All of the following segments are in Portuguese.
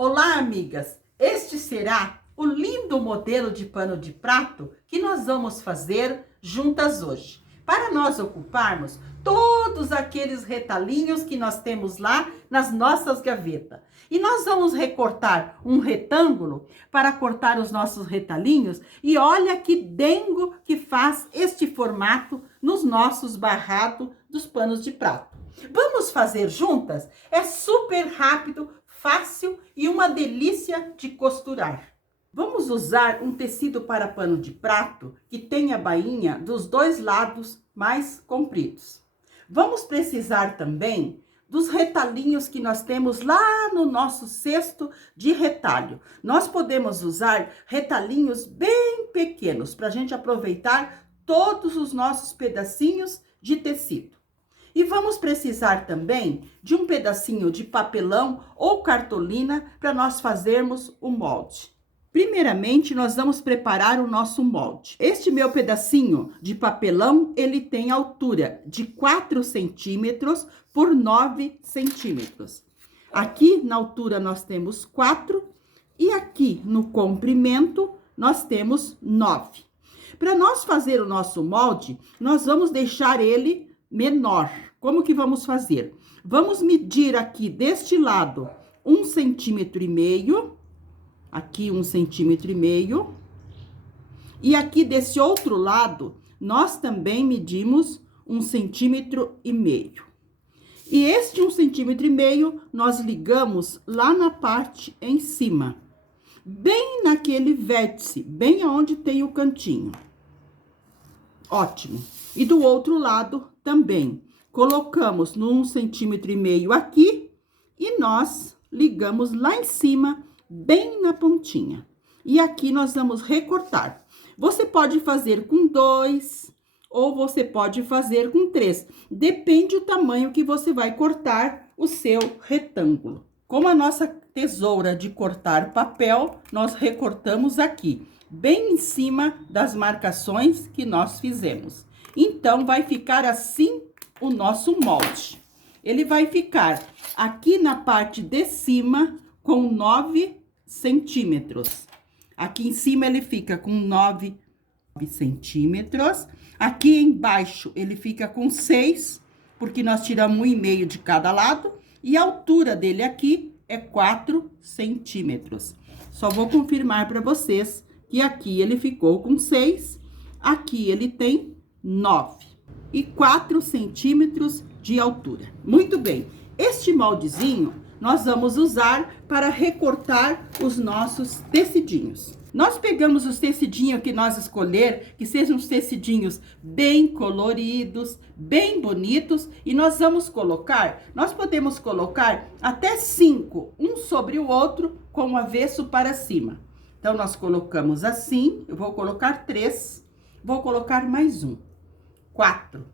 Olá, amigas! Este será o lindo modelo de pano de prato que nós vamos fazer juntas hoje. Para nós ocuparmos todos aqueles retalhinhos que nós temos lá nas nossas gavetas. E nós vamos recortar um retângulo para cortar os nossos retalhinhos. E olha que dengo que faz este formato nos nossos barrados dos panos de prato. Vamos fazer juntas? É super rápido, fácil e uma delícia de costurar. Vamos usar um tecido para pano de prato que tenha a bainha dos dois lados mais compridos. Vamos precisar também dos retalhinhos que nós temos lá no nosso cesto de retalho. Nós podemos usar retalhinhos bem pequenos para a gente aproveitar todos os nossos pedacinhos de tecido. E vamos precisar também de um pedacinho de papelão ou cartolina para nós fazermos o molde. Primeiramente, nós vamos preparar o nosso molde. Este meu pedacinho de papelão, ele tem altura de 4 centímetros por 9 centímetros. Aqui na altura nós temos 4 e aqui no comprimento nós temos 9. Para nós fazer o nosso molde, nós vamos deixar ele menor. Como que vamos fazer? Vamos medir aqui deste lado 1,5 centímetro, aqui 1,5 centímetro, e aqui desse outro lado nós também medimos 1,5 centímetro. E este 1,5 centímetro nós ligamos lá na parte em cima, bem naquele vértice, bem aonde tem o cantinho. Ótimo. E do outro lado também. Colocamos no 1,5 centímetro aqui e nós ligamos lá em cima, bem na pontinha. E aqui nós vamos recortar. Você pode fazer com 2 ou você pode fazer com 3. Depende do tamanho que você vai cortar o seu retângulo. Como a nossa tesoura de cortar papel, nós recortamos aqui, bem em cima das marcações que nós fizemos. Então, vai ficar assim o nosso molde. Ele vai ficar aqui na parte de cima com 9 centímetros. Aqui em cima ele fica com 9 centímetros. Aqui embaixo ele fica com 6, porque nós tiramos 1,5 de cada lado. E a altura dele aqui é 4 centímetros. Só vou confirmar para vocês que aqui ele ficou com 6, aqui ele tem 9 e 4 centímetros de altura. Muito bem, este moldezinho nós vamos usar para recortar os nossos tecidinhos. Nós pegamos os tecidinhos que nós escolher, que sejam os tecidinhos bem coloridos, bem bonitos, e nós vamos colocar, nós podemos colocar até 5, um sobre o outro, com o avesso para cima. Então, nós colocamos assim, eu vou colocar 3, vou colocar mais um, 4.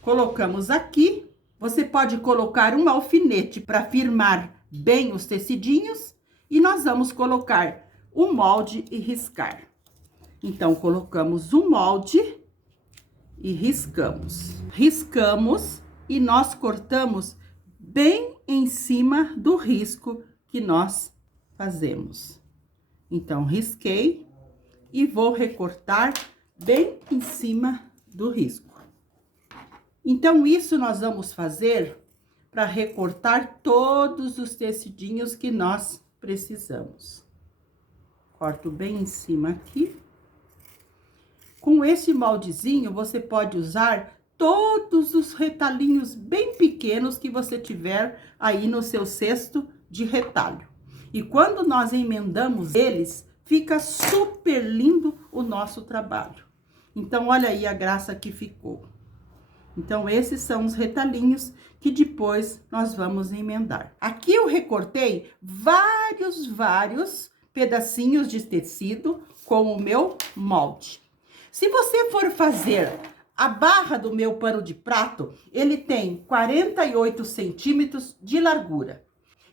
Colocamos aqui, você pode colocar um alfinete para firmar bem os tecidinhos, e nós vamos colocar o molde e riscar. Então, colocamos o molde e riscamos. Riscamos e nós cortamos bem em cima do risco que nós fazemos. Então, risquei e vou recortar bem em cima do risco. Então, isso nós vamos fazer para recortar todos os tecidinhos que nós precisamos. Corto bem em cima aqui. Com esse moldezinho, você pode usar todos os retalhinhos bem pequenos que você tiver aí no seu cesto de retalho. E quando nós emendamos eles, fica super lindo o nosso trabalho. Então, olha aí a graça que ficou. Então, esses são os retalhinhos que depois nós vamos emendar. Aqui eu recortei vários pedacinhos de tecido com o meu molde. Se você for fazer a barra do meu pano de prato, ele tem 48 centímetros de largura.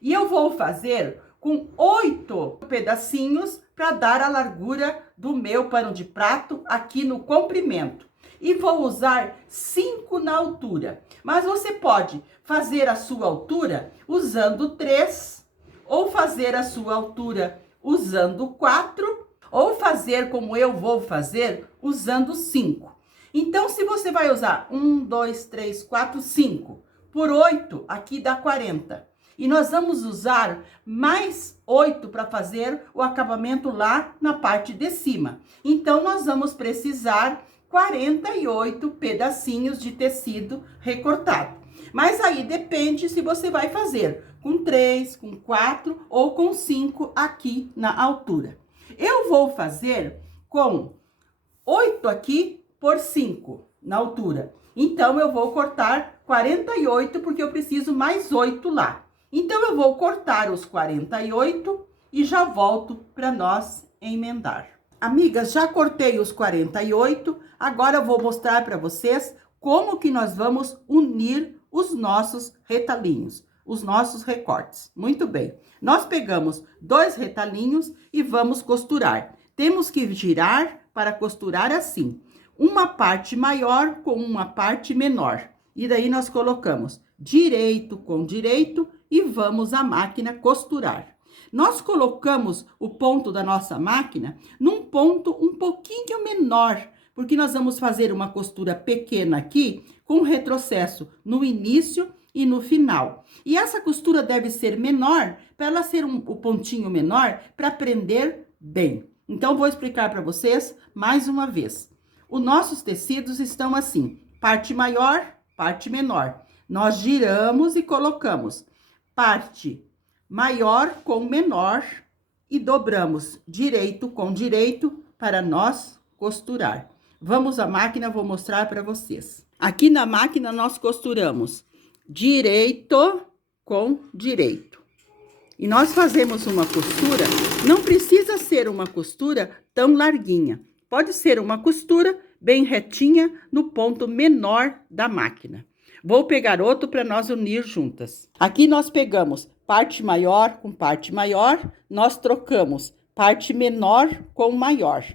E eu vou fazer com 8 pedacinhos para dar a largura do meu pano de prato aqui no comprimento. E vou usar 5 na altura. Mas você pode fazer a sua altura usando 3 ou fazer a sua altura usando 4, ou fazer como eu vou fazer usando 5. Então, se você vai usar 1, 2, 3, 4, 5 por 8, aqui dá 40. E nós vamos usar mais 8 para fazer o acabamento lá na parte de cima. Então, nós vamos precisar 48 pedacinhos de tecido recortado. Mas aí depende se você vai fazer com 3, com 4 ou com 5 aqui na altura. Eu vou fazer com 8 aqui por 5 na altura. Então, eu vou cortar 48 porque eu preciso mais 8 lá. Então, eu vou cortar os 48 e já volto para nós emendar. Amigas, já cortei os 48, agora eu vou mostrar para vocês como que nós vamos unir os nossos retalhinhos, os nossos recortes. Muito bem, nós pegamos 2 retalhinhos e vamos costurar. Temos que girar para costurar assim, uma parte maior com uma parte menor. E daí nós colocamos direito com direito e vamos à máquina costurar. Nós colocamos o ponto da nossa máquina num ponto um pouquinho menor, porque nós vamos fazer uma costura pequena aqui com retrocesso no início e no final. E essa costura deve ser menor, para ela ser o pontinho menor, para prender bem. Então, vou explicar para vocês mais uma vez. Os nossos tecidos estão assim, parte maior, parte menor. Nós giramos e colocamos parte maior com menor e dobramos direito com direito para nós costurar. Vamos à máquina, vou mostrar para vocês. Aqui na máquina nós costuramos direito com direito. E nós fazemos uma costura, não precisa ser uma costura tão larguinha. Pode ser uma costura bem retinha no ponto menor da máquina. Vou pegar outro para nós unir juntas. Aqui nós pegamos parte maior com parte maior, nós trocamos parte menor com maior.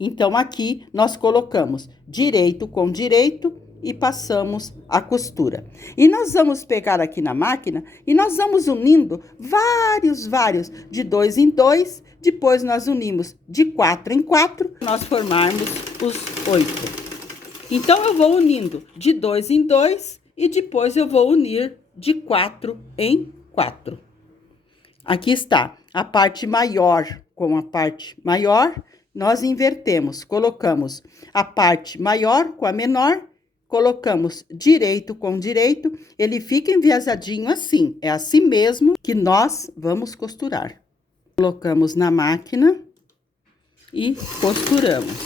Então, aqui nós colocamos direito com direito e passamos a costura. E nós vamos pegar aqui na máquina e nós vamos unindo vários, de 2 em 2. Depois, nós unimos de 4 em 4, nós formarmos os 8. Então, eu vou unindo de 2 em 2 e depois eu vou unir de 4 em 4. Aqui está a parte maior com a parte maior, nós invertemos, colocamos a parte maior com a menor, colocamos direito com direito, ele fica enviesadinho assim, é assim mesmo que nós vamos costurar. Colocamos na máquina e costuramos.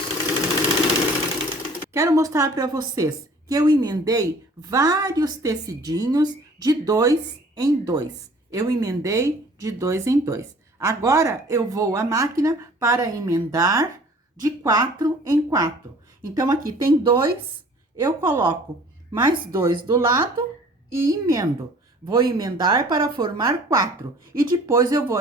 Quero mostrar para vocês que eu emendei vários tecidinhos de 2 em 2. Eu emendei de 2 em 2. Agora, eu vou à máquina para emendar de 4 em 4. Então, aqui tem 2, eu coloco mais 2 do lado e emendo. Vou emendar para formar 4. E depois, eu vou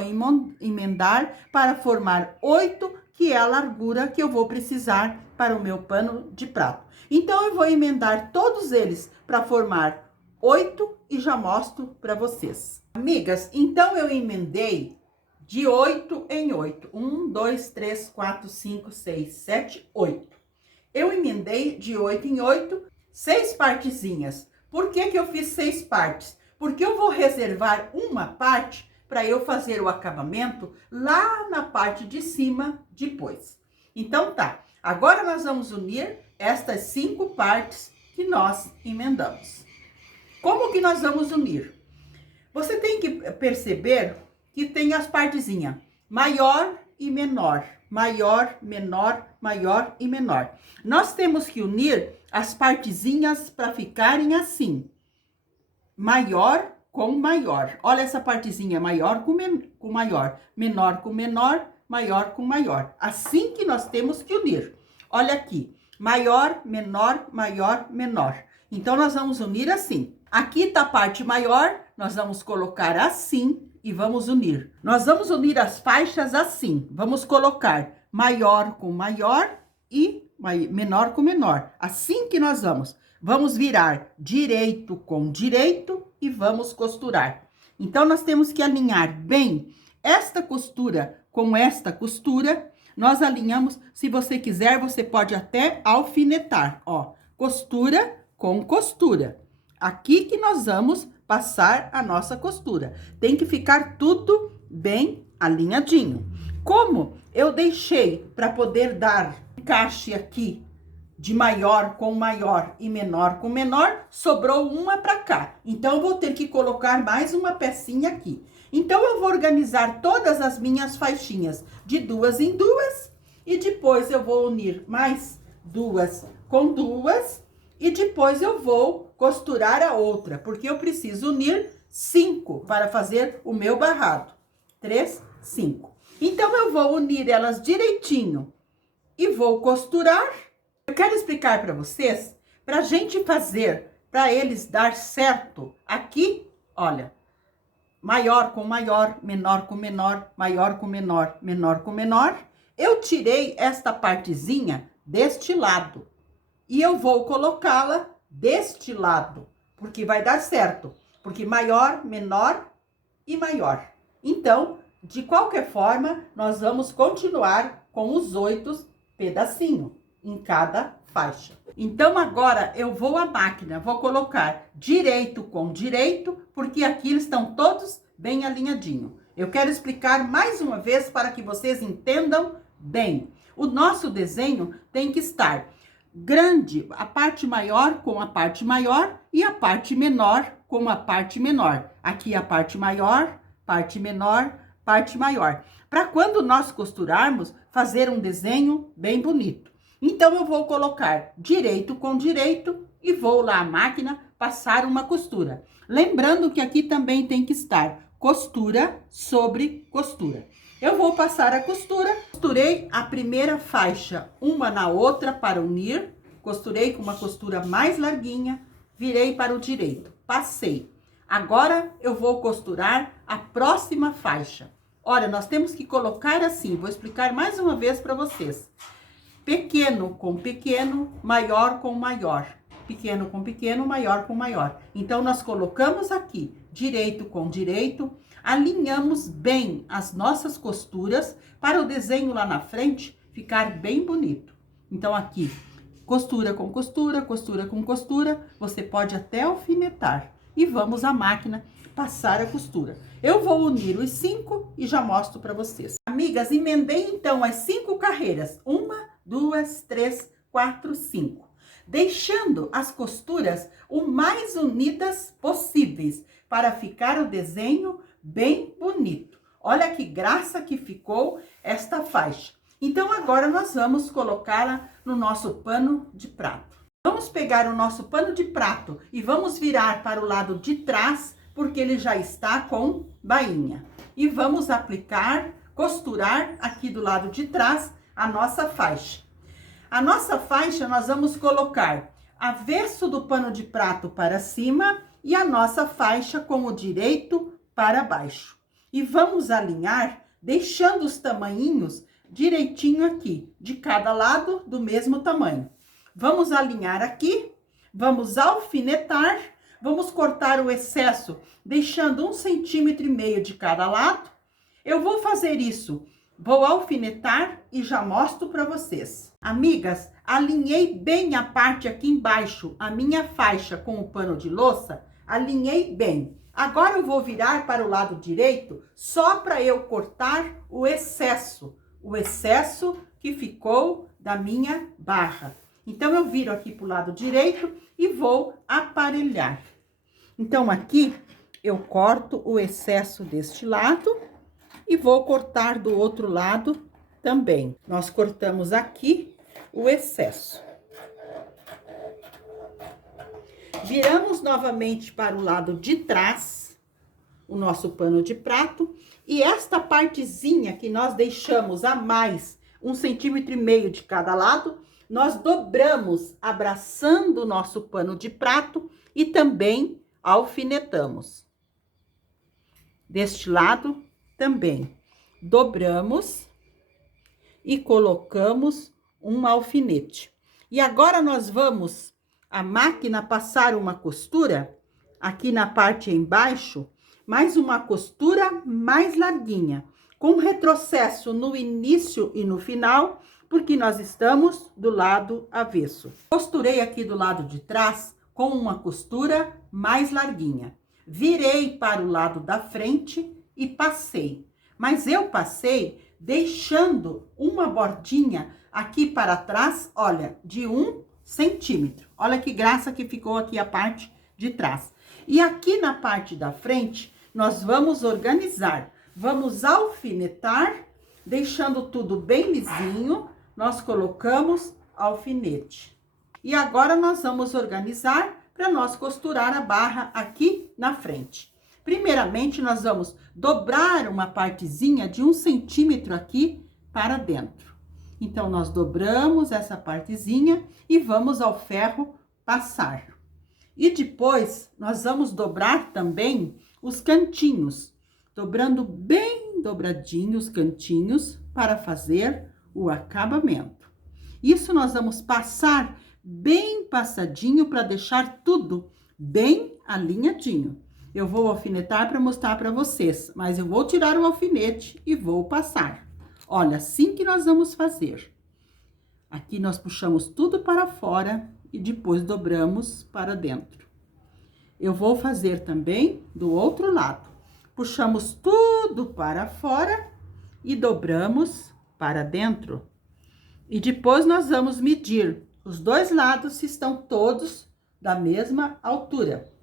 emendar para formar 8, que é a largura que eu vou precisar para o meu pano de prato. Então, eu vou emendar todos eles para formar 8 e já mostro para vocês. Amigas, então eu emendei de 8 em 8. 1, 2, 3, 4, 5, 6, 7, 8. Eu emendei de 8 em 8, 6 partezinhas. Por que que eu fiz 6 partes? Porque eu vou reservar uma parte para eu fazer o acabamento lá na parte de cima depois. Então, tá. Agora, nós vamos unir estas 5 partes que nós emendamos. Como que nós vamos unir? Você tem que perceber que tem as partezinhas maior e menor. Maior, menor, maior e menor. Nós temos que unir as partezinhas para ficarem assim. Maior com maior. Olha essa partezinha, maior com maior. Menor com menor, maior com maior. Assim que nós temos que unir. Olha aqui. Maior, menor, maior, menor. Então, nós vamos unir assim. Aqui tá a parte maior, nós vamos colocar assim e vamos unir. Nós vamos unir as faixas assim. Vamos colocar maior com maior e menor com menor. Assim que nós vamos. Vamos virar direito com direito e vamos costurar. Então, nós temos que alinhar bem esta costura com esta costura. Nós alinhamos, se você quiser, você pode até alfinetar, ó. Costura com costura. Aqui que nós vamos passar a nossa costura. Tem que ficar tudo bem alinhadinho. Como eu deixei para poder dar encaixe aqui de maior com maior e menor com menor, sobrou uma para cá. Então, eu vou ter que colocar mais uma pecinha aqui. Então, eu vou organizar todas as minhas faixinhas de duas em duas. E depois, eu vou unir mais duas com duas. E depois, eu vou costurar a outra. Porque eu preciso unir 5 para fazer o meu barrado. 3, 5. Então, eu vou unir elas direitinho. E vou costurar. Eu quero explicar para vocês, para a gente fazer, para eles dar certo aqui, olha, maior com maior, menor com menor, maior com menor, menor com menor. Eu tirei esta partezinha deste lado e eu vou colocá-la deste lado, porque vai dar certo, porque maior, menor e maior. Então, de qualquer forma, nós vamos continuar com os 8 pedacinhos em cada faixa. Então, agora eu vou à máquina, vou colocar direito com direito, porque aqui eles estão todos bem alinhadinho. Eu quero explicar mais uma vez para que vocês entendam bem. O nosso desenho tem que estar grande, a parte maior com a parte maior e a parte menor com a parte menor. Aqui a parte maior, parte menor, parte maior. Para quando nós costurarmos, fazer um desenho bem bonito. Então, eu vou colocar direito com direito e vou lá à máquina passar uma costura. Lembrando que aqui também tem que estar costura sobre costura. Eu vou passar a costura. Costurei a primeira faixa uma na outra para unir. Costurei com uma costura mais larguinha. Virei para o direito. Passei. Agora, eu vou costurar a próxima faixa. Olha, nós temos que colocar assim. Vou explicar mais uma vez para vocês. Pequeno com pequeno, maior com maior. Pequeno com pequeno, maior com maior. Então, nós colocamos aqui, direito com direito, alinhamos bem as nossas costuras para o desenho lá na frente ficar bem bonito. Então, aqui, costura com costura, costura com costura, você pode até alfinetar. E vamos à máquina passar a costura. Eu vou unir os 5 e já mostro para vocês. Amigas, emendei então as 5 carreiras. 1, 2, 3, 4, 5. Deixando as costuras o mais unidas possíveis para ficar o desenho bem bonito. Olha que graça que ficou esta faixa. Então, agora nós vamos colocá-la no nosso pano de prato. Vamos pegar o nosso pano de prato e vamos virar para o lado de trás, porque ele já está com bainha. E vamos aplicar, costurar aqui do lado de trás a nossa faixa. A nossa faixa nós vamos colocar avesso do pano de prato para cima e a nossa faixa com o direito para baixo. E vamos alinhar, deixando os tamanhinhos direitinho aqui, de cada lado do mesmo tamanho. Vamos alinhar aqui, vamos alfinetar, vamos cortar o excesso, deixando 1,5 cm de cada lado. Eu vou fazer isso, vou alfinetar e já mostro para vocês. Amigas, alinhei bem a parte aqui embaixo, a minha faixa com o pano de louça, alinhei bem. Agora eu vou virar para o lado direito, só para eu cortar o excesso que ficou da minha barra. Então, eu viro aqui para o lado direito e vou aparelhar. Então, aqui eu corto o excesso deste lado e vou cortar do outro lado também. Nós cortamos aqui o excesso. Viramos novamente para o lado de trás, o nosso pano de prato. E esta partezinha que nós deixamos a mais, 1,5 cm de cada lado, nós dobramos, abraçando o nosso pano de prato e também alfinetamos. Deste lado também, dobramos e colocamos um alfinete. E agora nós vamos, a máquina, passar uma costura aqui na parte embaixo, mas uma costura mais larguinha, com retrocesso no início e no final, porque nós estamos do lado avesso. Costurei aqui do lado de trás com uma costura mais larguinha. Virei para o lado da frente e passei. Mas eu passei deixando uma bordinha aqui para trás, olha, de 1 centímetro. Olha que graça que ficou aqui a parte de trás. E aqui na parte da frente, nós vamos organizar. Vamos alfinetar, deixando tudo bem lisinho. Nós colocamos alfinete. E agora nós vamos organizar para nós costurar a barra aqui na frente. Primeiramente, nós vamos dobrar uma partezinha de 1 centímetro aqui para dentro. Então, nós dobramos essa partezinha e vamos ao ferro passar. E depois, nós vamos dobrar também os cantinhos, dobrando bem dobradinhos os cantinhos para fazer o acabamento. Isso nós vamos passar bem passadinho para deixar tudo bem alinhadinho. Eu vou alfinetar para mostrar para vocês, mas eu vou tirar o alfinete e vou passar. Olha, assim que nós vamos fazer. Aqui nós puxamos tudo para fora e depois dobramos para dentro. Eu vou fazer também do outro lado. Puxamos tudo para fora e dobramos para dentro. E depois nós vamos medir os dois lados se estão todos da mesma altura.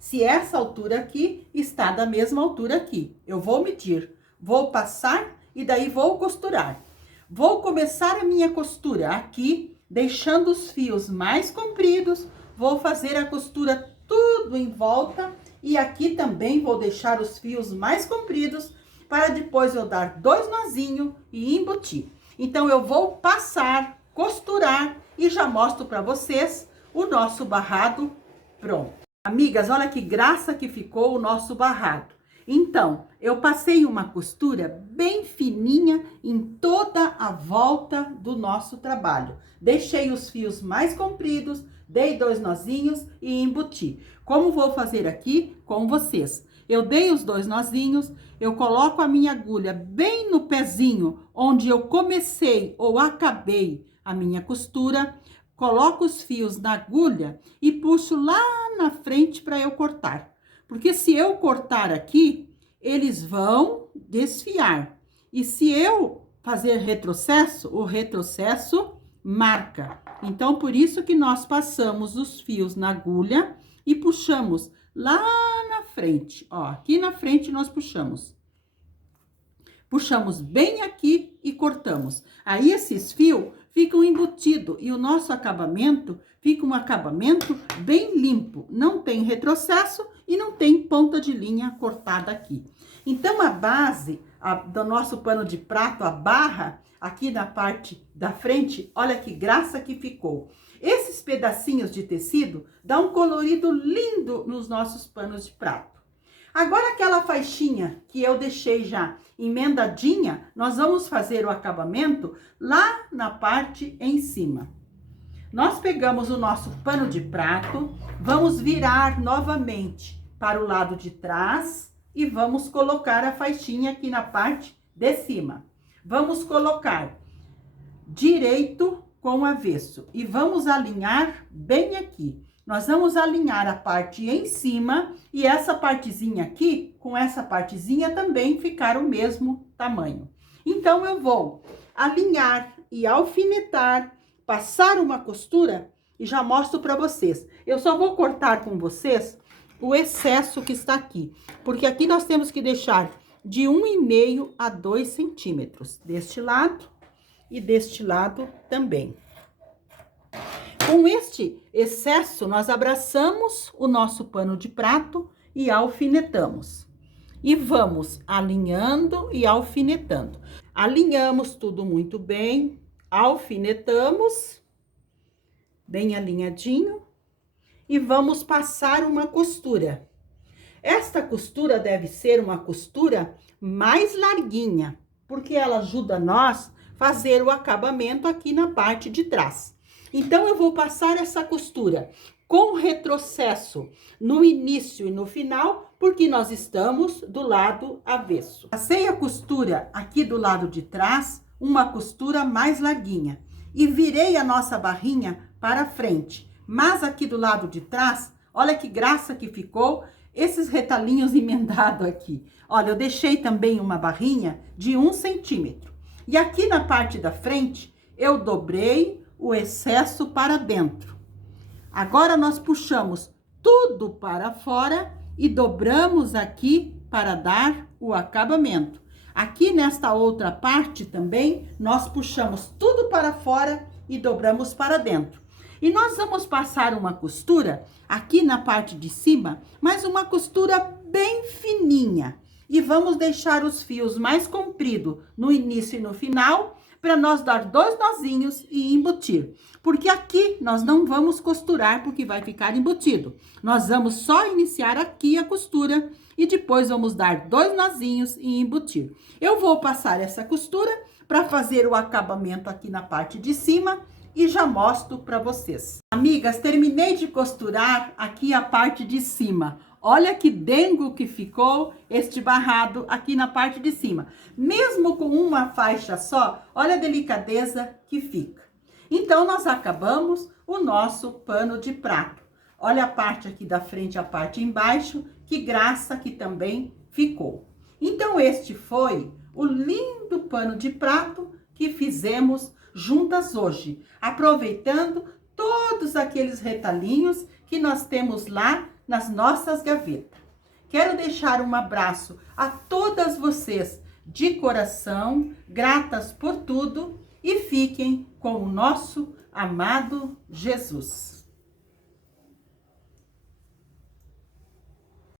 Se essa altura aqui está da mesma altura aqui, eu vou medir, vou passar e daí vou costurar. Vou começar a minha costura aqui, deixando os fios mais compridos, vou fazer a costura tudo em volta e aqui também vou deixar os fios mais compridos para depois eu dar 2 nozinhos e embutir. Então, eu vou passar, costurar e já mostro para vocês o nosso barrado pronto. Amigas, olha que graça que ficou o nosso barrado. Então, eu passei uma costura bem fininha em toda a volta do nosso trabalho. Deixei os fios mais compridos, dei 2 nozinhos e embuti. Como vou fazer aqui com vocês? Eu dei os 2 nozinhos, eu coloco a minha agulha bem no pezinho onde eu comecei ou acabei a minha costura, coloco os fios na agulha e puxo lá na frente para eu cortar. Porque se eu cortar aqui, eles vão desfiar. E se eu fazer retrocesso, o retrocesso marca. Então, por isso que nós passamos os fios na agulha e puxamos lá na frente. Ó, aqui na frente nós puxamos. Puxamos bem aqui e cortamos. Aí, esses fios ficam embutidos e o nosso acabamento fica um acabamento bem limpo. Não tem retrocesso e não tem ponta de linha cortada aqui. Então, a base do nosso pano de prato, a barra, aqui na parte da frente, olha que graça que ficou. Esses pedacinhos de tecido dão um colorido lindo nos nossos panos de prato. Agora, aquela faixinha que eu deixei já emendadinha, nós vamos fazer o acabamento lá na parte em cima. Nós pegamos o nosso pano de prato, vamos virar novamente para o lado de trás e vamos colocar a faixinha aqui na parte de cima. Vamos colocar direito com avesso e vamos alinhar bem aqui. Nós vamos alinhar a parte em cima e essa partezinha aqui com essa partezinha também ficar o mesmo tamanho. Então, eu vou alinhar e alfinetar, passar uma costura e já mostro para vocês. Eu só vou cortar com vocês o excesso que está aqui, porque aqui nós temos que deixar de 1,5 a 2 centímetros, deste lado e deste lado também. Com este excesso, nós abraçamos o nosso pano de prato e alfinetamos. E vamos alinhando e alfinetando. Alinhamos tudo muito bem, alfinetamos, bem alinhadinho, e vamos passar uma costura. Esta costura deve ser uma costura mais larguinha, porque ela ajuda nós a fazer o acabamento aqui na parte de trás. Então, eu vou passar essa costura com retrocesso no início e no final, porque nós estamos do lado avesso. Passei a costura aqui do lado de trás, uma costura mais larguinha, e virei a nossa barrinha para frente. Mas aqui do lado de trás, olha que graça que ficou esses retalhinhos emendados aqui. Olha, eu deixei também uma barrinha de 1 centímetro. E aqui na parte da frente, eu dobrei o excesso para dentro. Agora, nós puxamos tudo para fora e dobramos aqui para dar o acabamento. Aqui nesta outra parte também, nós puxamos tudo para fora e dobramos para dentro. E nós vamos passar uma costura aqui na parte de cima, mas uma costura bem fininha. E vamos deixar os fios mais compridos no início e no final, para nós dar 2 nozinhos e embutir. Porque aqui nós não vamos costurar, porque vai ficar embutido. Nós vamos só iniciar aqui a costura e depois vamos dar 2 nozinhos e embutir. Eu vou passar essa costura para fazer o acabamento aqui na parte de cima e já mostro para vocês. Amigas, terminei de costurar aqui a parte de cima. Olha que dengo que ficou este barrado aqui na parte de cima. Mesmo com uma faixa só, olha a delicadeza que fica. Então, nós acabamos o nosso pano de prato. Olha a parte aqui da frente e a parte embaixo, que graça que também ficou. Então, este foi o lindo pano de prato que fizemos juntas hoje, aproveitando todos aqueles retalhinhos que nós temos lá nas nossas gavetas. Quero deixar um abraço a todas vocês de coração, gratas por tudo, e fiquem com o nosso amado Jesus.